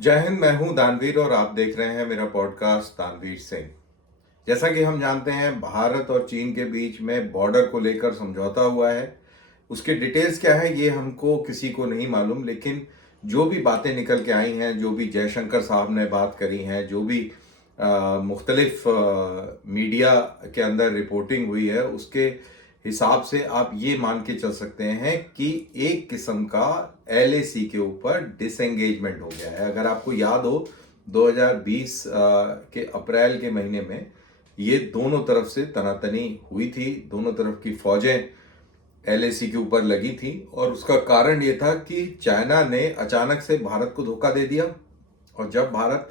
जय हिंद। मैं हूं दानवीर और आप देख रहे हैं मेरा पॉडकास्ट दानवीर सिंह। जैसा कि हम जानते हैं, भारत और चीन के बीच में बॉर्डर को लेकर समझौता हुआ है। उसके डिटेल्स क्या है ये हमको किसी को नहीं मालूम, लेकिन जो भी बातें निकल के आई हैं, जो भी जयशंकर साहब ने बात करी हैं, जो भी मुख्तलिफ मीडिया के अंदर रिपोर्टिंग हुई है, उसके हिसाब से आप ये मान के चल सकते हैं कि एक किस्म का एलएसी के ऊपर डिसएंगेजमेंट हो गया है। अगर आपको याद हो, 2020 के अप्रैल के महीने में ये दोनों तरफ से तनातनी हुई थी, दोनों तरफ की फौजें एलएसी के ऊपर लगी थी। और उसका कारण ये था कि चाइना ने अचानक से भारत को धोखा दे दिया। और जब भारत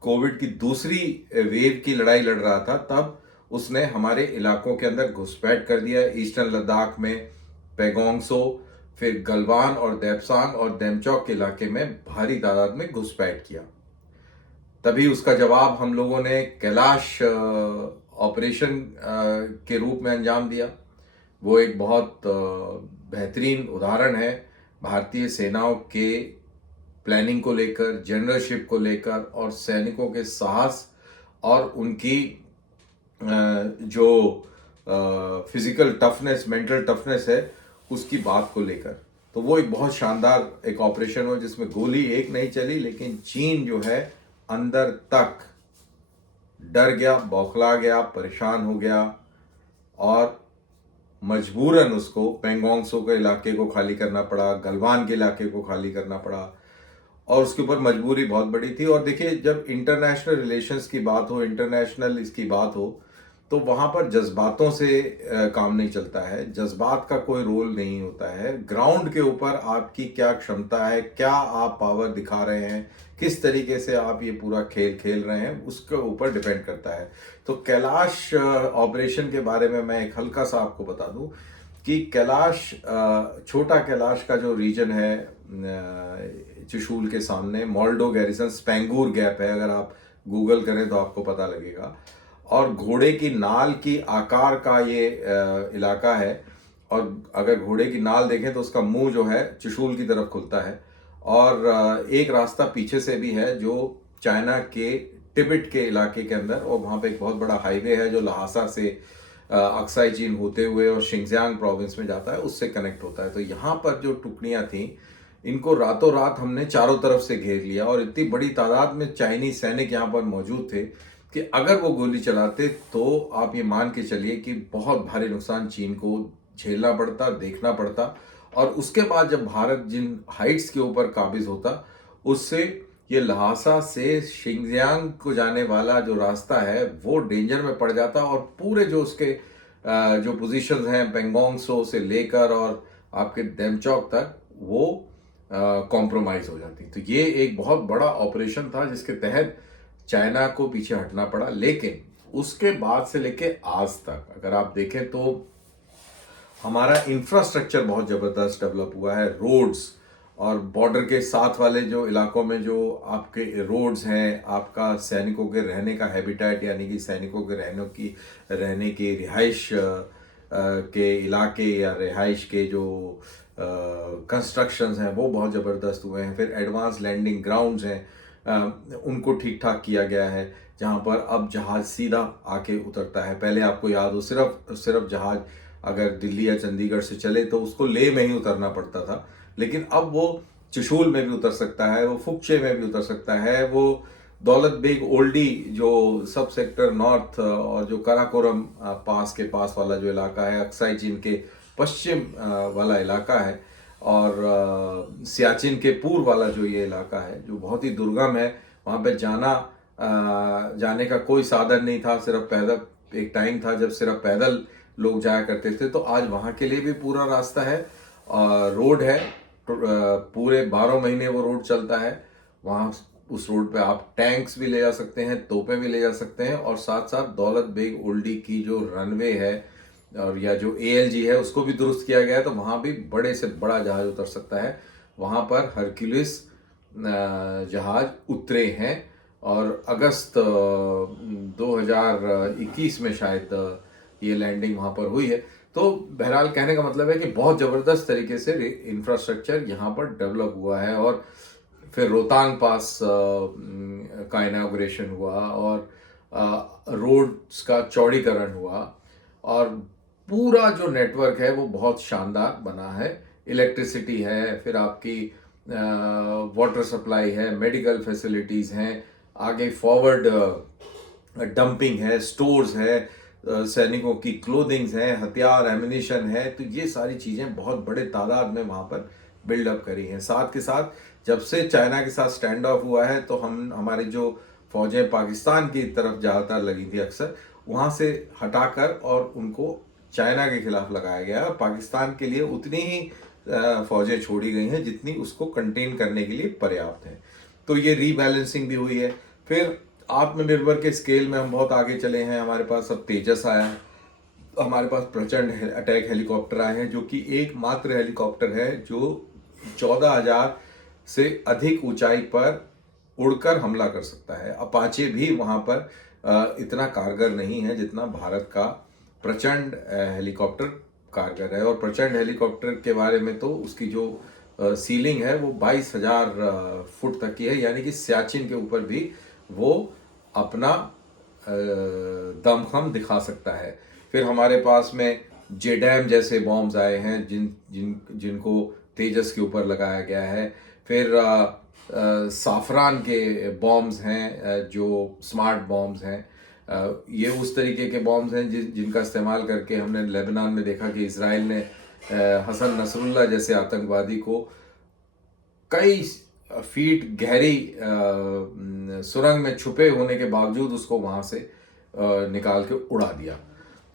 कोविड की दूसरी वेव की लड़ाई लड़ रहा था, तब उसने हमारे इलाकों के अंदर घुसपैठ कर दिया। ईस्टर्न लद्दाख में पैगोंगसो, फिर गलवान और देपसांग और देमचौक के इलाके में भारी तादाद में घुसपैठ किया। तभी उसका जवाब हम लोगों ने कैलाश ऑपरेशन के रूप में अंजाम दिया। वो एक बहुत बेहतरीन उदाहरण है भारतीय सेनाओं के प्लानिंग को लेकर, जनरलशिप को लेकर और सैनिकों के साहस और उनकी जो फिजिकल टफनेस, मेंटल टफनेस है, उसकी बात को लेकर। तो वो एक बहुत शानदार एक ऑपरेशन हो जिसमें गोली एक नहीं चली, लेकिन चीन जो है अंदर तक डर गया, बौखला गया, परेशान हो गया और मजबूरन उसको पेंगोंग सो के इलाके को खाली करना पड़ा, गलवान के इलाके को खाली करना पड़ा। और उसके ऊपर मजबूरी बहुत बड़ी थी। और देखिए, जब इंटरनेशनल रिलेशंस की बात हो, इंटरनेशनल इसकी बात हो, तो वहाँ पर जज्बातों से काम नहीं चलता है। जज्बात का कोई रोल नहीं होता है। ग्राउंड के ऊपर आपकी क्या क्षमता है, क्या आप पावर दिखा रहे हैं, किस तरीके से आप ये पूरा खेल खेल रहे हैं, उसके ऊपर डिपेंड करता है। तो कैलाश ऑपरेशन के बारे में मैं एक हल्का सा आपको बता दूं कि कैलाश, छोटा कैलाश का जो रीजन है त्रिशूल के सामने, मोल्डो गैरिसन, स्पेंगूर गैप है। अगर आप गूगल करें तो आपको पता लगेगा। और घोड़े की नाल की आकार का ये इलाका है। और अगर घोड़े की नाल देखें तो उसका मुंह जो है त्रिशूल की तरफ खुलता है। और एक रास्ता पीछे से भी है जो चाइना के तिब्बत के इलाके के अंदर, और वहाँ पे एक बहुत बड़ा हाईवे है जो लहासा से अक्साई चीन होते हुए और शिंगजियांग प्रोविंस में जाता है, उससे कनेक्ट होता है। तो यहाँ पर जो टुकड़ियाँ थीं, इनको रातों रात हमने चारों तरफ से घेर लिया। और इतनी बड़ी तादाद में चाइनीज सैनिक यहाँ पर मौजूद थे कि अगर वो गोली चलाते तो आप ये मान के चलिए कि बहुत भारी नुकसान चीन को झेलना पड़ता, देखना पड़ता। और उसके बाद जब भारत जिन हाइट्स के ऊपर काबिज होता, उससे ये लहासा से शिंगजियांग को जाने वाला जो रास्ता है वो डेंजर में पड़ जाता। और पूरे जो उसके जो पोजीशंस हैं पेंगोंग सो से लेकर और आपके देमचौक तक, वो कॉम्प्रोमाइज हो जाती। तो ये एक बहुत बड़ा ऑपरेशन था जिसके तहत चाइना को पीछे हटना पड़ा। लेकिन उसके बाद से लेके आज तक अगर आप देखें तो हमारा इंफ्रास्ट्रक्चर बहुत ज़बरदस्त डेवलप हुआ है। रोड्स और बॉर्डर के साथ वाले जो इलाकों में जो आपके रोड्स हैं, आपका सैनिकों के रहने का हैबिटेट, यानी कि सैनिकों के रहने की रिहाइश के इलाके या रिहाइश के जो कंस्ट्रक्शंस हैं, वो बहुत ज़बरदस्त हुए हैं। फिर एडवांस लैंडिंग ग्राउंड्स हैं, उनको ठीक ठाक किया गया है, जहाँ पर अब जहाज़ सीधा आके उतरता है। पहले आपको याद हो, सिर्फ जहाज़ अगर दिल्ली या चंडीगढ़ से चले तो उसको लेह में ही उतरना पड़ता था। लेकिन अब वो त्रिशूल में भी उतर सकता है, वो फुक्चे में भी उतर सकता है, वो दौलत बेग ओल्डी जो सब सेक्टर नॉर्थ और जो काराकोरम पास के पास वाला जो इलाका है, अक्साई चीन के पश्चिम वाला इलाका है, और सियाचिन के पूर्व वाला जो ये इलाका है जो बहुत ही दुर्गम है, वहाँ पे जाने का कोई साधन नहीं था, सिर्फ पैदल। एक टाइम था जब सिर्फ पैदल लोग जाया करते थे, तो आज वहाँ के लिए भी पूरा रास्ता है, रोड है। पूरे 12 महीने वो रोड चलता है। वहाँ उस रोड पे आप टैंक्स भी ले जा सकते हैं, तोपें भी ले जा सकते हैं, और साथ साथ दौलत बेग ओल्डी की जो रनवे है और या जो एएलजी है उसको भी दुरुस्त किया गया है। तो वहाँ भी बड़े से बड़ा जहाज उतर सकता है। वहाँ पर हरक्यूलिस जहाज उतरे हैं और अगस्त 2021 में शायद ये लैंडिंग वहाँ पर हुई है। तो बहरहाल कहने का मतलब है कि बहुत ज़बरदस्त तरीके से इंफ्रास्ट्रक्चर यहाँ पर डेवलप हुआ है। और फिर रोहतांग पास का इनाग्रेशन हुआ और रोड्स का चौड़ीकरण हुआ और पूरा जो नेटवर्क है वो बहुत शानदार बना है। इलेक्ट्रिसिटी है, फिर आपकी वाटर सप्लाई है, मेडिकल फैसिलिटीज़ हैं, आगे फॉरवर्ड डंपिंग है, स्टोर्स है, सैनिकों की क्लोथिंग्स हैं, हथियार एमिनिशन है। तो ये सारी चीज़ें बहुत बड़े तादाद में वहाँ पर बिल्डअप करी हैं। साथ के साथ जब से चाइना के साथ स्टैंड ऑफ हुआ है तो हमारी जो फौजें पाकिस्तान की तरफ ज़्यादातर लगी थी, अक्सर वहाँ से हटाकर और उनको चाइना के खिलाफ लगाया गया है। और पाकिस्तान के लिए उतनी ही फौजें छोड़ी गई हैं जितनी उसको कंटेन करने के लिए पर्याप्त है। तो ये रीबैलेंसिंग भी हुई है। फिर आत्मनिर्भर के स्केल में हम बहुत आगे चले हैं। हमारे पास अब तेजस आया है, हमारे पास प्रचंड अटैक हेलीकॉप्टर आए हैं, जो कि एकमात्र हेलीकॉप्टर है जो 14,000 से अधिक ऊंचाई पर उड़कर हमला कर सकता है। अपाचे भी वहाँ पर इतना कारगर नहीं है जितना भारत का प्रचंड हेलीकॉप्टर कारगर है। और प्रचंड हेलीकॉप्टर के बारे में तो उसकी जो सीलिंग है वो 22,000 फुट तक की है, यानी कि सियाचिन के ऊपर भी वो अपना दमखम दिखा सकता है। फिर हमारे पास में जेडैम जैसे बॉम्ब्स आए हैं जिनको तेजस के ऊपर लगाया गया है। फिर साफरान के बॉम्ब्स हैं, जो स्मार्ट बॉम्ब्स हैं। ये उस तरीके के बॉम्ब्स हैं जिनका इस्तेमाल करके हमने लेबनान में देखा कि इसराइल ने हसन नसरुल्लाह जैसे आतंकवादी को कई फीट गहरी सुरंग में छुपे होने के बावजूद उसको वहाँ से निकाल के उड़ा दिया।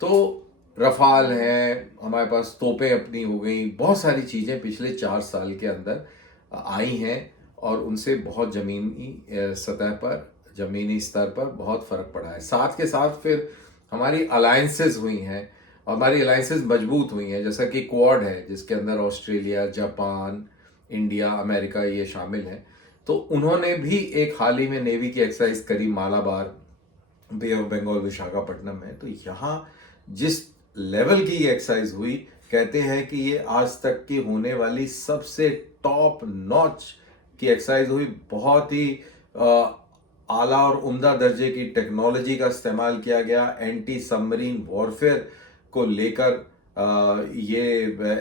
तो रफाल है, हमारे पास तोपें अपनी हो गई, बहुत सारी चीज़ें पिछले 4 साल के अंदर आई हैं और उनसे बहुत ज़मीनी सतह पर, ज़मीनी स्तर पर बहुत फ़र्क पड़ा है। साथ के साथ फिर हमारी अलायंसेस हुई हैं, हमारी अलायंसेस मजबूत हुई हैं, जैसा कि क्वाड है जिसके अंदर ऑस्ट्रेलिया, जापान, इंडिया, अमेरिका ये शामिल हैं। तो उन्होंने भी एक हाल ही में नेवी की एक्सरसाइज करी मालाबार, बे ऑफ बंगाल, विशाखापट्टनम में। तो यहाँ जिस लेवल की ये एक्सरसाइज हुई, कहते हैं कि ये आज तक की होने वाली सबसे टॉप नॉच की एक्सरसाइज हुई। बहुत ही आला और उम्दा दर्जे की टेक्नोलॉजी का इस्तेमाल किया गया। एंटी सबमरीन वॉरफेयर को लेकर ये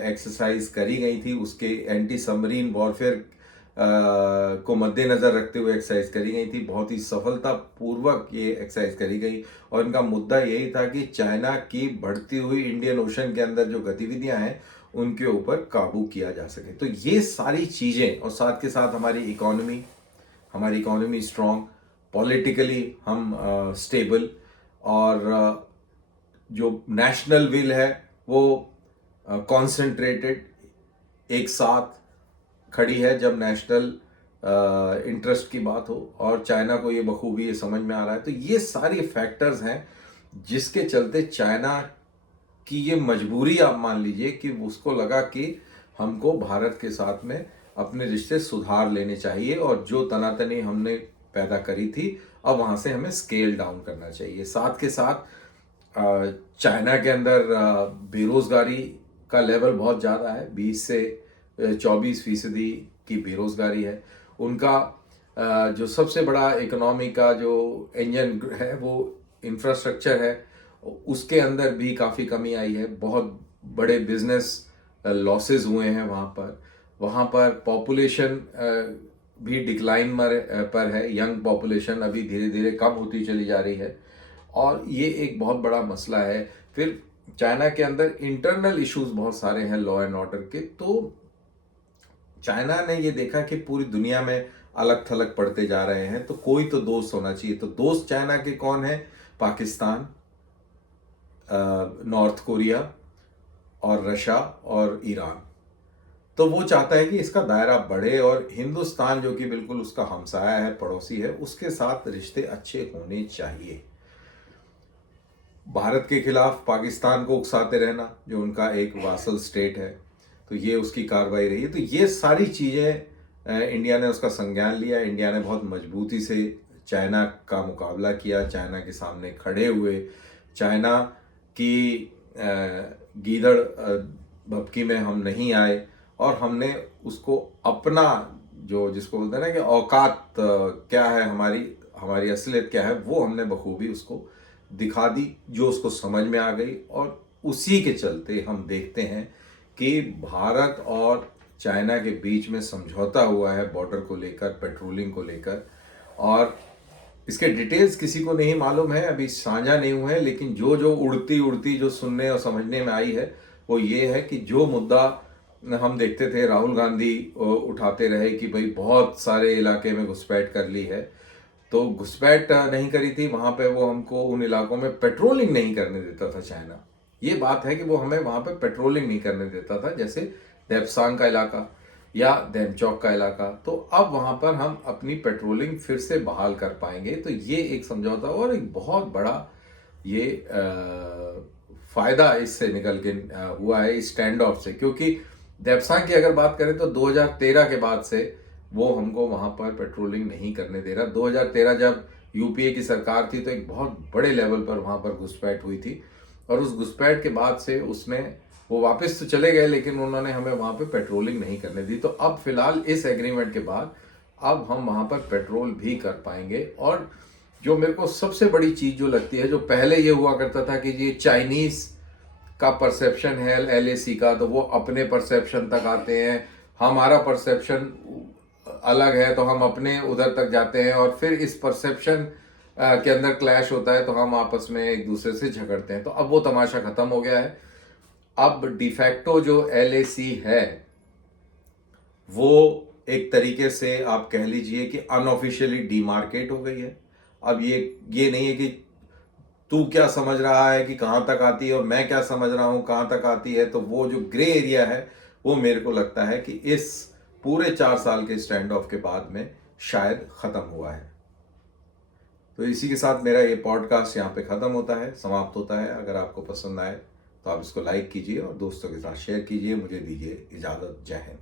एक्सरसाइज करी गई थी। उसके एंटी सबमरीन वॉरफेयर को मद्देनजर रखते हुए एक्सरसाइज करी गई थी। बहुत ही सफलतापूर्वक ये एक्सरसाइज करी गई और इनका मुद्दा यही था कि चाइना की बढ़ती हुई इंडियन ओशन के अंदर जो गतिविधियां हैं उनके ऊपर काबू किया जा सके। तो ये सारी चीज़ें और साथ के साथ हमारी इकोनॉमी स्ट्रांग, पॉलिटिकली हम स्टेबल, और जो नेशनल विल है वो कॉन्सेंट्रेटेड एक साथ खड़ी है जब नेशनल इंटरेस्ट की बात हो। और चाइना को ये बखूबी ये समझ में आ रहा है। तो ये सारी फैक्टर्स हैं जिसके चलते चाइना की ये मजबूरी, आप मान लीजिए कि उसको लगा कि हमको भारत के साथ में अपने रिश्ते सुधार लेने चाहिए और जो तनातनी हमने पैदा करी थी अब वहाँ से हमें स्केल डाउन करना चाहिए। साथ के साथ चाइना के अंदर बेरोजगारी का लेवल बहुत ज़्यादा है, 20 से 24% की बेरोजगारी है। उनका जो सबसे बड़ा इकोनॉमी का जो इंजन है वो इंफ्रास्ट्रक्चर है, उसके अंदर भी काफ़ी कमी आई है। बहुत बड़े बिजनेस लॉसेस हुए हैं वहाँ पर पॉपुलेशन भी डिक्लाइन पर है। यंग पॉपुलेशन अभी धीरे धीरे कम होती चली जा रही है और ये एक बहुत बड़ा मसला है। फिर चाइना के अंदर इंटरनल इश्यूज बहुत सारे हैं लॉ एंड ऑर्डर के। तो चाइना ने ये देखा कि पूरी दुनिया में अलग थलग पड़ते जा रहे हैं, तो कोई तो दोस्त होना चाहिए। तो दोस्त चाइना के कौन है? पाकिस्तान, नॉर्थ कोरिया और रशिया और ईरान। तो वो चाहता है कि इसका दायरा बढ़े और हिंदुस्तान, जो कि बिल्कुल उसका हमसाया है, पड़ोसी है, उसके साथ रिश्ते अच्छे होने चाहिए। भारत के खिलाफ पाकिस्तान को उकसाते रहना, जो उनका एक वासल स्टेट है, तो ये उसकी कार्रवाई रही है। तो ये सारी चीज़ें इंडिया ने उसका संज्ञान लिया। इंडिया ने बहुत मजबूती से चाइना का मुकाबला किया, चाइना के सामने खड़े हुए, चाइना की गीदड़ भभकी में हम नहीं आए और हमने उसको अपना जो जिसको बोलते हैं ना कि औकात क्या है, हमारी हमारी असलियत क्या है, वो हमने बखूबी उसको दिखा दी, जो उसको समझ में आ गई। और उसी के चलते हम देखते हैं कि भारत और चाइना के बीच में समझौता हुआ है बॉर्डर को लेकर, पेट्रोलिंग को लेकर। और इसके डिटेल्स किसी को नहीं मालूम है, अभी साझा नहीं हुए हैं, लेकिन जो जो उड़ती उड़ती जो सुनने और समझने में आई है वो ये है कि जो मुद्दा हम देखते थे राहुल गांधी उठाते रहे कि भाई बहुत सारे इलाके में घुसपैठ कर ली है, तो घुसपैठ नहीं करी थी वहां पे, वो हमको उन इलाकों में पेट्रोलिंग नहीं करने देता था चाइना। ये बात है कि वो हमें वहां पे पेट्रोलिंग नहीं करने देता था, जैसे देपसांग का इलाका या देमचौक का इलाका। तो अब वहां पर हम अपनी पेट्रोलिंग फिर से बहाल कर पाएंगे। तो ये एक समझौता और एक बहुत बड़ा ये फायदा इससे निकल के हुआ है इस स्टैंड ऑफ से, क्योंकि देपसांग की अगर बात करें तो 2013 के बाद से वो हमको वहां पर पेट्रोलिंग नहीं करने दे रहा। 2013 जब यूपीए की सरकार थी तो एक बहुत बड़े लेवल पर वहां पर घुसपैठ हुई थी, और उस घुसपैठ के बाद से उसने वो वापस तो चले गए, लेकिन उन्होंने हमें वहां पे पेट्रोलिंग नहीं करने दी। तो अब फिलहाल इस एग्रीमेंट के बाद अब हम वहां पर पेट्रोल भी कर पाएंगे। और जो मेरे को सबसे बड़ी चीज जो लगती है, जो पहले ये हुआ करता था कि ये चाइनीज का परसेप्शन है एलएसी का, तो वो अपने परसेप्शन तक आते हैं, हमारा परसेप्शन अलग है तो हम अपने उधर तक जाते हैं, और फिर इस परसेप्शन के अंदर क्लैश होता है तो हम आपस में एक दूसरे से झगड़ते हैं। तो अब वो तमाशा खत्म हो गया है। अब डिफैक्टो जो एलएसी है वो एक तरीके से आप कह लीजिए कि अनऑफिशियली डीमार्केट हो गई है। अब ये नहीं है कि तू क्या समझ रहा है कि कहां तक आती है और मैं क्या समझ रहा हूं कहां तक आती है। तो वो जो ग्रे एरिया है वो मेरे को लगता है कि इस पूरे 4 साल के स्टैंड ऑफ के बाद में शायद खत्म हुआ है। तो इसी के साथ मेरा ये पॉडकास्ट यहाँ पे खत्म होता है, समाप्त होता है। अगर आपको पसंद आए तो आप इसको लाइक कीजिए और दोस्तों के साथ शेयर कीजिए। मुझे दीजिए इजाजत। जय हिंद।